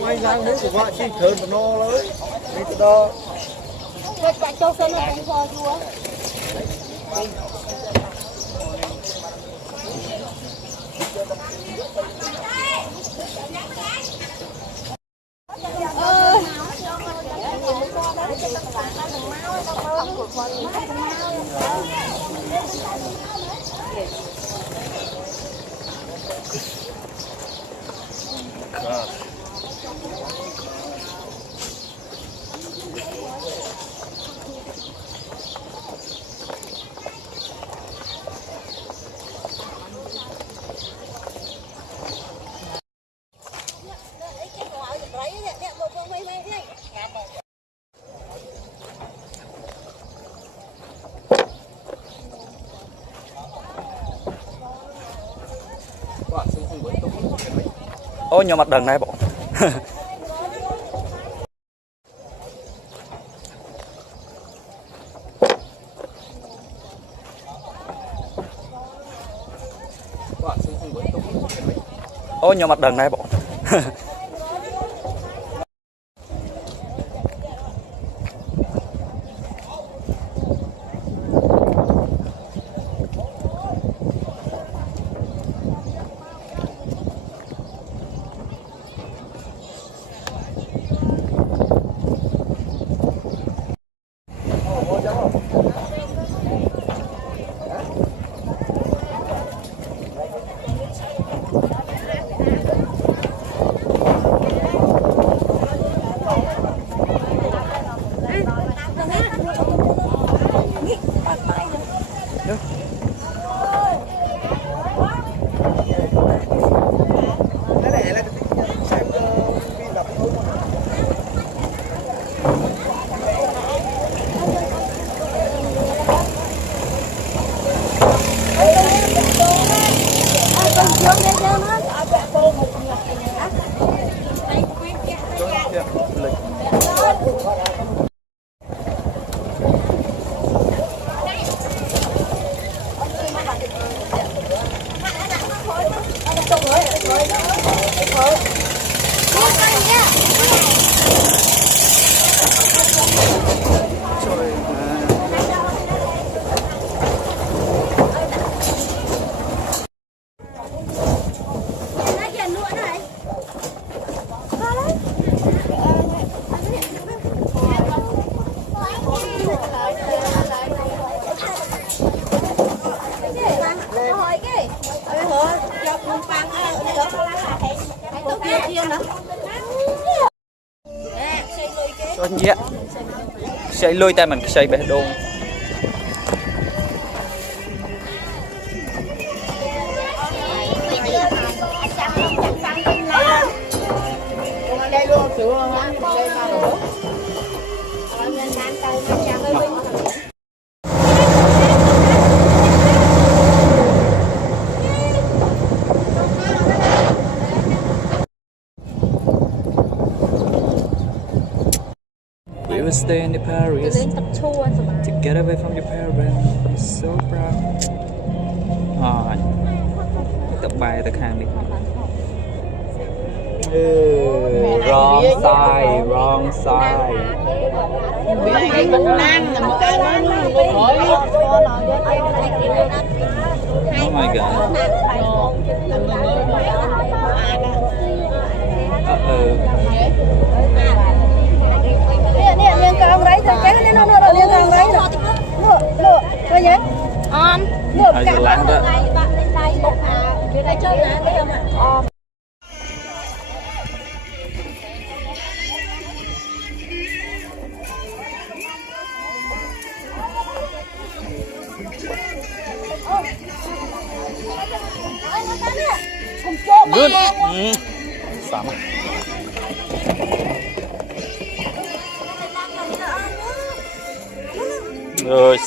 Mai lang đến của vợ chị thơm mà no lấy đi từ đó Bạn cho sơn nó cũng kho chua. Ôi nhiều mặt đường này bộ. Ôi nhiều mặt đường này bộ. Dạ. Xây lôi tay mình xây bể đồ. We will stay in Paris to get away from your parents. I'm so proud. Tập bài tập hàng đi. Wrong side, wrong side. Oh my god. Liên con đấy rồi cái nó liên con đấy rồi lựa coi nhé lựa cả bạn đây một dưới đây chơi nè thấy không ạ. good sắm rồi